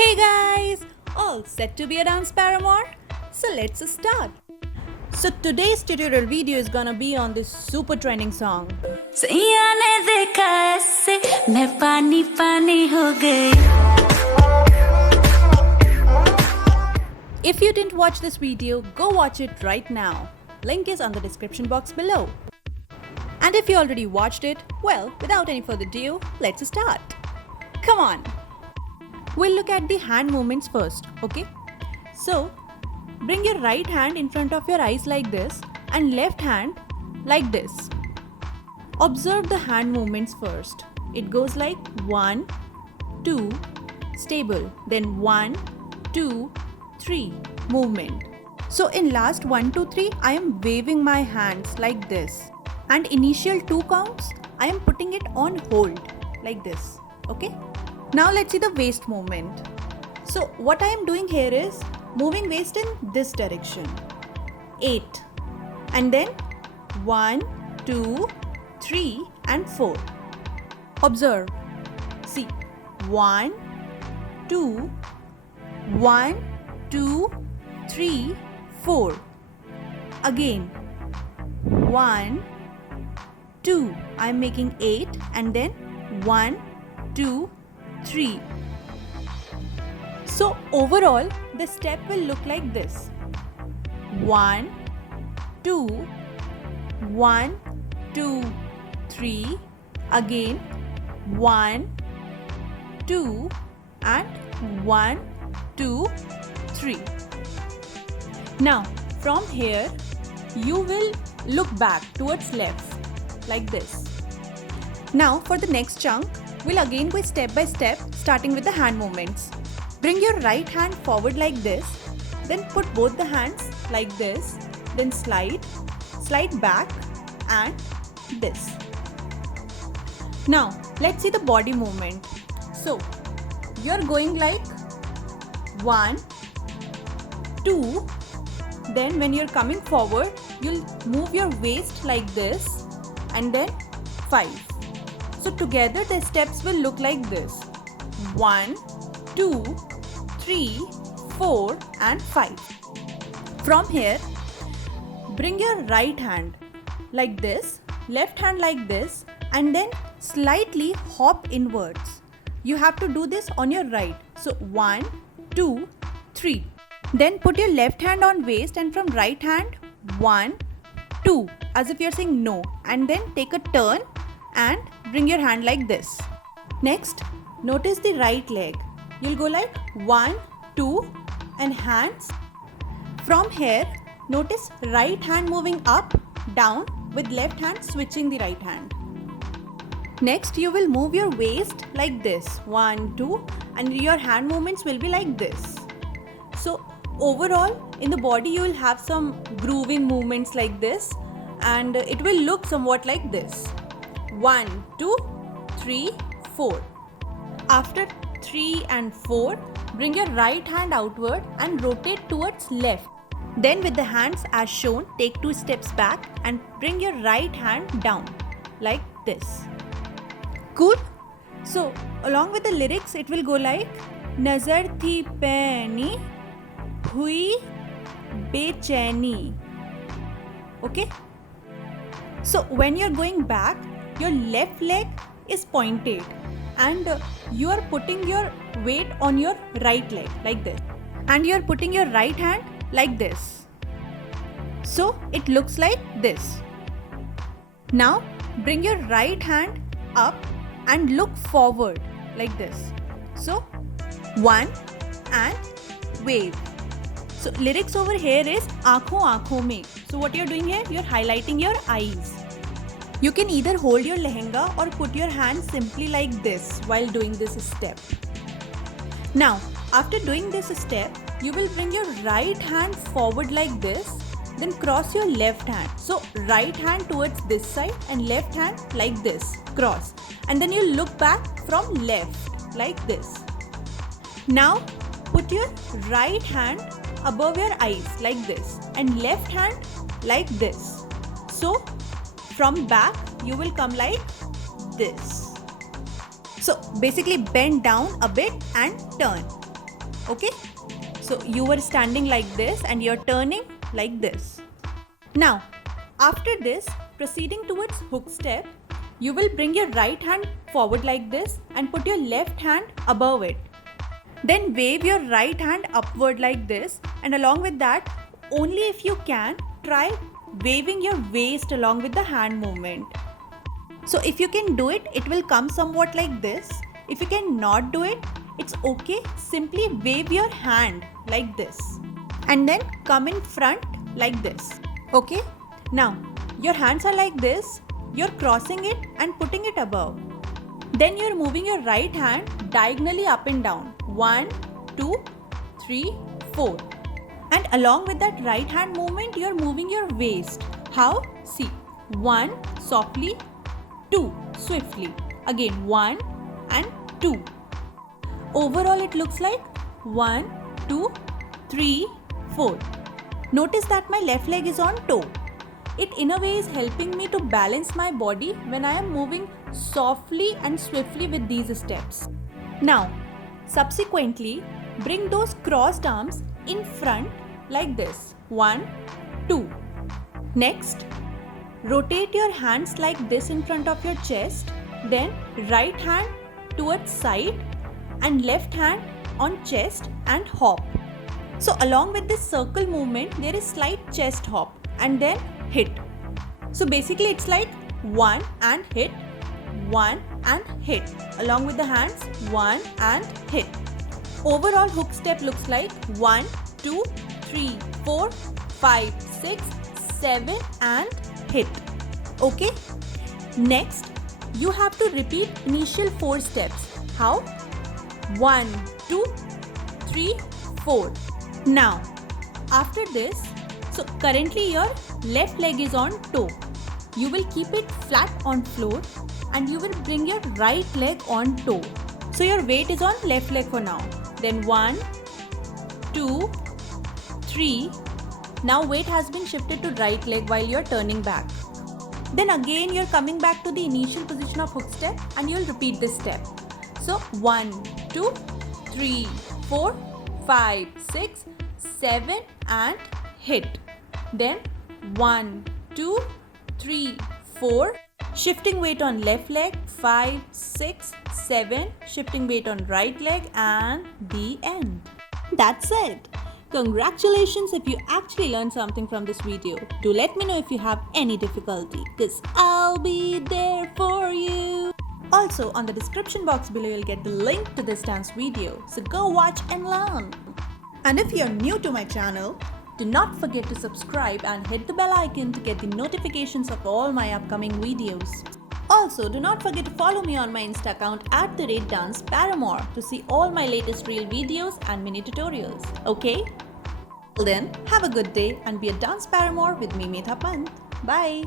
Hey guys! All set to be a dance paramour? So let's start. So today's tutorial video is gonna be on this super trending song. सैया ने देखा ऐसे मैं पानी पानी हो गई. If you didn't watch this video, go watch it right now. Link is on the description box below. And if you already watched it, well, without any further ado, let's start. Come on! We'll look at the hand movements first, okay? So, bring your right hand in front of your eyes like this and left hand like this. Observe the hand movements first. It goes like 1, 2, stable, then 1, 2, 3, movement. So in last 1, 2, 3, I am waving my hands like this. And initial 2 counts, I am putting it on hold like this, okay? Now let's see the waist movement. So what I am doing here is moving waist in this direction. 8. And then 1, 2, 3 and 4. Observe. See. 1, 2, 1, 2, 3, 4. Again. 1, 2. I am making 8 and then 1, 2, 3. So overall, the step will look like this. 1, 2, 1, 2, 3. Again 1, 2 and 1, 2, 3. Now from here, you will look back towards left like this. Now for the next chunk, we'll again go step by step, starting with the hand movements. Bring your right hand forward like this, then put both the hands like this, then slide back and this. Now let's see the body movement. So you're going like 1, 2, then when you're coming forward, you'll move your waist like this and then 5. So together the steps will look like this. 1, 2, 3, 4 and 5. From here, bring your right hand like this, left hand like this and then slightly hop inwards. You have to do this on your right. So 1, 2, 3. Then put your left hand on waist and from right hand 1, 2 as if you're saying no, and then take a turn and bring your hand like this. Next, notice the right leg. You'll go like 1, 2 and hands. From here, notice right hand moving up, down with left hand switching the right hand. Next, you will move your waist like this, 1, 2 and your hand movements will be like this. So overall, in the body you will have some grooving movements like this and it will look somewhat like this. 1, 2, 3, 4. After 3 and 4, bring your right hand outward and rotate towards left. Then with the hands as shown, take 2 steps back and bring your right hand down like this. Cool? So along with the lyrics, it will go like Nazar thi pehni hui bechani. Okay? So when you're going back, your left leg is pointed and you are putting your weight on your right leg like this. And you are putting your right hand like this. So it looks like this. Now bring your right hand up and look forward like this. So 1 and wave. So lyrics over here is aankhon aankhon mein. So what you're doing here, you're highlighting your eyes. You can either hold your lehenga or put your hand simply like this while doing this step. Now after doing this step, you will bring your right hand forward like this, then cross your left hand. So right hand towards this side and left hand like this, cross. And then you look back from left like this. Now put your right hand above your eyes like this and left hand like this. So from back you will come like this. So basically bend down a bit and turn. Okay? So you were standing like this and you're turning like this. Now, after this, proceeding towards hook step, you will bring your right hand forward like this and put your left hand above it. Then wave your right hand upward like this, and along with that, only if you can, try waving your waist along with the hand movement. So if you can do it, it will come somewhat like this. If you cannot do it, it's okay. Simply wave your hand like this and then come in front like this. Okay? Now, your hands are like this. You're crossing it and putting it above. Then you're moving your right hand diagonally up and down. 1, 2, 3, 4. And along with that right hand movement, you're moving your waist. How? See. 1, softly. 2, swiftly. Again, 1 and 2. Overall, it looks like 1, 2, 3, 4. Notice that my left leg is on toe. It in a way is helping me to balance my body when I am moving softly and swiftly with these steps. Now, subsequently, bring those crossed arms in front like this. 1, 2. Next, rotate your hands like this in front of your chest. Then right hand towards side and left hand on chest and hop. So along with this circle movement, there is slight chest hop and then hit. So basically it's like 1 and hit, 1 and hit. Along with the hands, 1 and hit. Overall hook step looks like 1, 2, 3, 4, 5, 6, 7 and hit. Okay? Next, you have to repeat initial 4 steps. How? 1, 2, 3, 4. Now, after this, so currently your left leg is on toe. You will keep it flat on floor and you will bring your right leg on toe. So your weight is on left leg for now. Then 1, 2, 3. Now weight has been shifted to right leg while you are turning back. Then again you are coming back to the initial position of hook step and you will repeat this step. So 1, 2, 3, 4, 5, 6, 7 and hit. Then 1, 2, 3, 4. Shifting weight on left leg. 5, 6, 7. Shifting weight on right leg and the end. That's it. Congratulations if you actually learned something from this video. Do let me know if you have any difficulty, because I'll be there for you. Also, on the description box below you'll get the link to this dance video. So go watch and learn. And if you're new to my channel, do not forget to subscribe and hit the bell icon to get the notifications of all my upcoming videos. Also, do not forget to follow me on my Insta account @DanceParamore to see all my latest reel videos and mini tutorials. Okay? Well then, have a good day and be a dance paramour with me, Metha Pant. Bye!